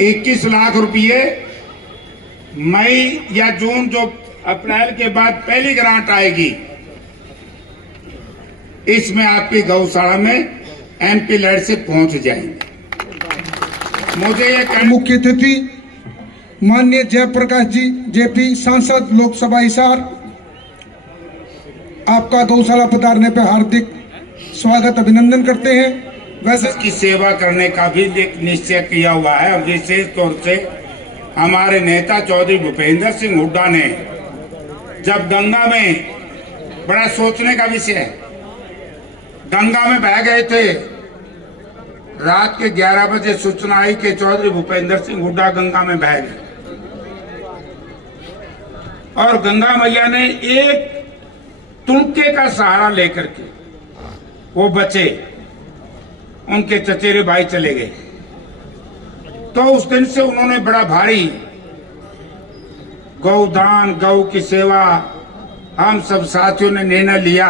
21 लाख रुपये मई या जून, जो अप्रैल के बाद पहली ग्रांट आएगी, इसमें आपकी गौशाला में एमपी लैड से पहुंच जाएंगे। मुझे ये मुख्य अतिथि माननीय जयप्रकाश जी जेपी सांसद लोकसभा हिसार, आपका गौशाला पधारने पर हार्दिक स्वागत अभिनंदन करते हैं। वैसे की सेवा करने का भी निश्चय किया हुआ है। विशेष तौर से हमारे नेता चौधरी भूपेंद्र सिंह हुड्डा ने जब गंगा में, बड़ा सोचने का विषय है, गंगा में बह गए थे, रात के 11 बजे सूचना आई कि चौधरी भूपेंद्र सिंह हुड्डा गंगा में बह गए, और गंगा मैया ने एक तुणके का सहारा लेकर के वो बचे, उनके चचेरे भाई चले गए। तो उस दिन से उन्होंने बड़ा भारी गौदान, गौ की सेवा, हम सब साथियों ने निर्णय लिया।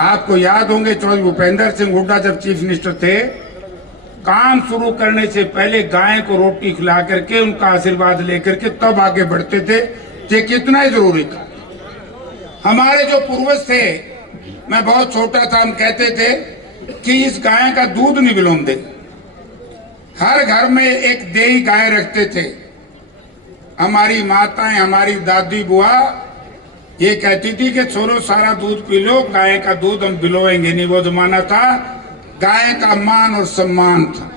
आपको याद होंगे चौधरी भूपेंद्र सिंह हुड्डा जब चीफ मिनिस्टर थे, काम शुरू करने से पहले गाय को रोटी खिला करके, उनका आशीर्वाद लेकर के तब आगे बढ़ते थे। ये कितना ही जरूरी था। हमारे जो पूर्वज थे, मैं बहुत छोटा था, हम कहते थे कि इस गाय का दूध नहीं विलोम दे। हर घर में एक देही गाय रखते थे। हमारी माताएं, हमारी दादी बुआ ये कहती थी कि छोरो सारा दूध पी लो, गाय का दूध हम बिलोएंगे नहीं। वो जमाना था, गाय का मान और सम्मान था।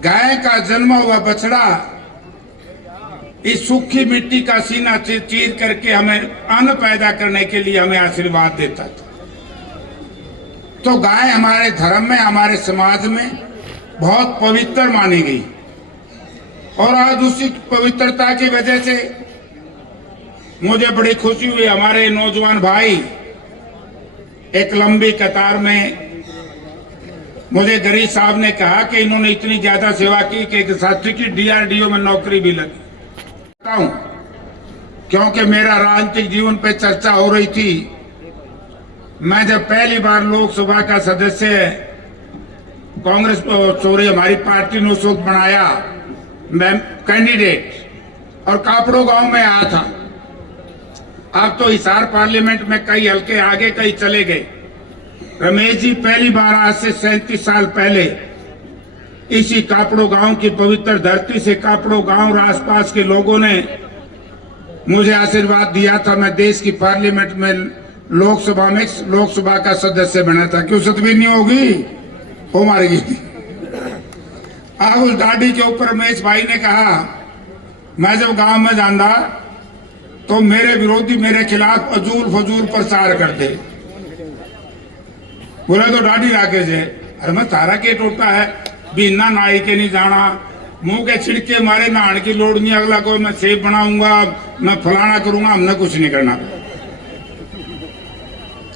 गाय का जन्मा हुआ बछड़ा इस सूखी मिट्टी का सीना चीर करके हमें अन्न पैदा करने के लिए हमें आशीर्वाद देता था। तो गाय हमारे धर्म में, हमारे समाज में बहुत पवित्र मानी गई, और आज उसी पवित्रता की वजह से मुझे बड़ी खुशी हुई। हमारे नौजवान भाई एक लंबी कतार में, मुझे गरीब साहब ने कहा कि इन्होंने इतनी ज्यादा सेवा की कि एक साथी की DRDO में नौकरी भी लगी। क्योंकि मेरा राजनीतिक जीवन पे चर्चा हो रही थी। मैं जब पहली बार लोकसभा का सदस्य कांग्रेस, सॉरी हमारी पार्टी ने उस वक्त बनाया, मैं कैंडिडेट, और कापड़ो गांव में आया था। अब तो हिसार पार्लियामेंट में कई हल्के आगे कई चले गए। रमेश जी पहली बार आज से 37 साल पहले इसी कापड़ो गांव की पवित्र धरती से, कापड़ो गांव और आसपास के लोगों ने मुझे आशीर्वाद दिया था। मैं देश की पार्लियामेंट में लोकसभा का सदस्य बना था। क्यों सतबीर नहीं होगी, हो मारेगी। अब उस दाढ़ी के ऊपर रमेश भाई ने कहा, मैं जब गांव में जाना तो मेरे विरोधी मेरे खिलाफ अजूल फजूल प्रचार करते। बोले तो दाढ़ी राके जे, अरे मैं तारा के टोटा है, बिना नाई के नहीं जाना, मुंह के छिड़के मारे, नहाने की लोड़ नहीं, अगला कोई मैं सेब बनाऊंगा, मैं फलाना करूंगा, हमने कुछ नहीं करना।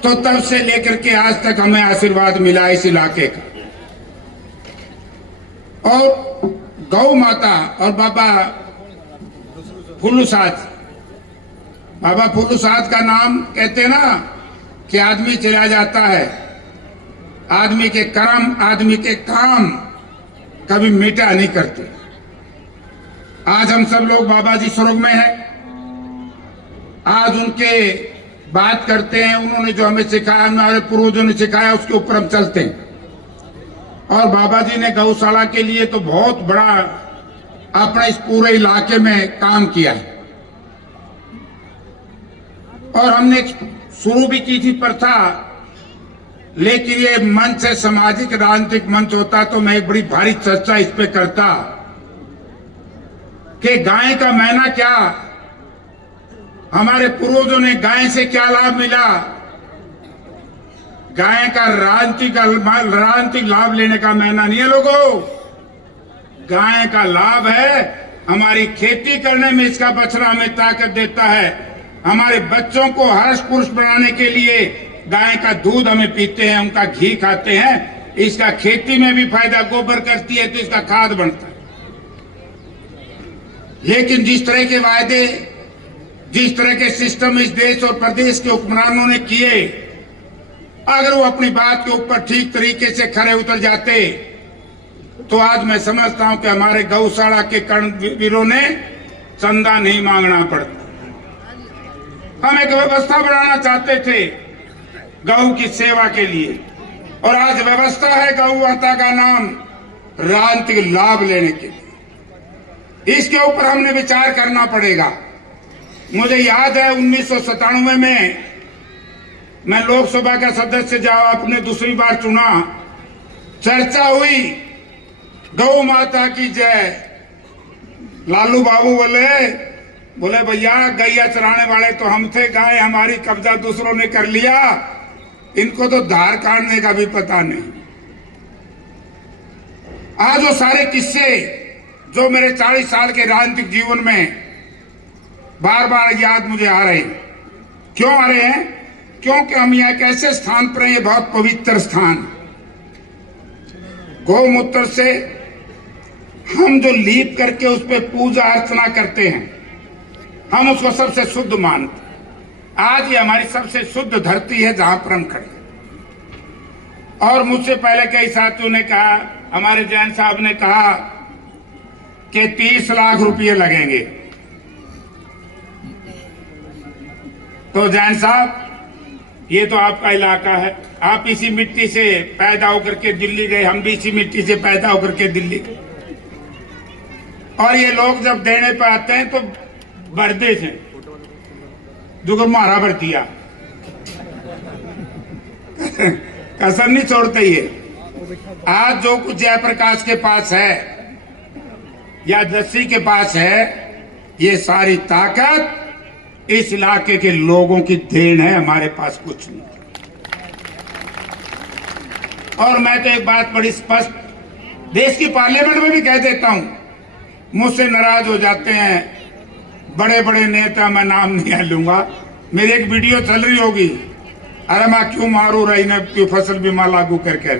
तो तब से लेकर के आज तक हमें आशीर्वाद मिला इस इलाके का। और गौ माता और बाबा फुल्लू साथ, बाबा फुल्लू साथ का नाम कहते हैं ना कि आदमी चला जाता है, आदमी के कर्म, आदमी के काम कभी मिटा नहीं करते। आज हम सब लोग बाबा जी स्वर्ग में हैं। आज उनके बात करते हैं, उन्होंने जो हमें सिखाया, हमारे पूर्वजों ने सिखाया, उसके ऊपर हम चलते हैं। और बाबा जी ने गौशाला के लिए तो बहुत बड़ा अपने इस पूरे इलाके में काम किया है। और हमने शुरू भी की थी प्रथा, लेकिन ये मंच है, सामाजिक राजनीतिक मंच होता तो मैं एक बड़ी भारी चर्चा इस पे करता कि गाय का महीना क्या, हमारे पूर्वजों ने गाय से क्या लाभ मिला। गाय का राजनीतिक लाभ लेने का महीना नहीं है लोगों। गाय का लाभ है हमारी खेती करने में, इसका बछड़ा हमें ताकत देता है। हमारे बच्चों को हर्ष पुरुष बनाने के लिए गाय का दूध हमें पीते हैं, उनका घी खाते हैं। इसका खेती में भी फायदा, गोबर करती है तो इसका खाद बनता है। लेकिन जिस तरह के वायदे, जिस तरह के सिस्टम इस देश और प्रदेश के हुक्मरानों ने किए, अगर वो अपनी बात के ऊपर ठीक तरीके से खरे उतर जाते तो आज मैं समझता हूं कि हमारे गौशाला के कर्णवीरों ने चंदा नहीं मांगना पड़ता। हम एक व्यवस्था बनाना चाहते थे गौ की सेवा के लिए, और आज व्यवस्था है गौ माता का नाम राजनीतिक लाभ लेने के लिए। इसके ऊपर हमने विचार करना पड़ेगा। मुझे याद है 1997 में मैं लोकसभा का सदस्य जब अपने दूसरी बार चुना, चर्चा हुई गौ माता की जय। लालू बाबू बोले भैया गैया चराने वाले तो हम थे, गाय हमारी कब्जा दूसरों ने कर लिया, इनको तो धार काटने का भी पता नहीं। आज वो सारे किस्से जो मेरे 40 साल के राजनीतिक जीवन में बार बार याद मुझे आ रहे हैं। क्यों आ रहे हैं? क्योंकि हम यहाँ एक ऐसे स्थान पर हैं, ये बहुत पवित्र स्थान। गौमूत्र से हम जो लीप करके उस पर पूजा अर्चना करते हैं, हम उसको सबसे शुद्ध मानते। आज ये हमारी सबसे शुद्ध धरती है जहां पर हम खड़े। और मुझसे पहले कई साथियों ने कहा, हमारे जैन साहब ने कहा कि 30 लाख रुपए लगेंगे। तो जैन साहब, ये तो आपका इलाका है, आप इसी मिट्टी से पैदा होकर के दिल्ली गए, हम भी इसी मिट्टी से पैदा होकर के दिल्ली गए। और ये लोग जब देने पे आते हैं तो बरदे से जो मारा भर दिया कसम नहीं छोड़ते। ये आज जो कुछ जयप्रकाश के पास है या जस्सी के पास है, ये सारी ताकत इस इलाके के लोगों की देन है, हमारे पास कुछ नहीं। और मैं तो एक बात बड़ी स्पष्ट देश की पार्लियामेंट में भी कह देता हूं, मुझसे नाराज हो जाते हैं बड़े बड़े नेता, मैं नाम नहीं लूंगा। मेरी एक वीडियो चल रही होगी, अरे मैं क्यों मारू रही ने क्यों फसल बीमा लागू करके।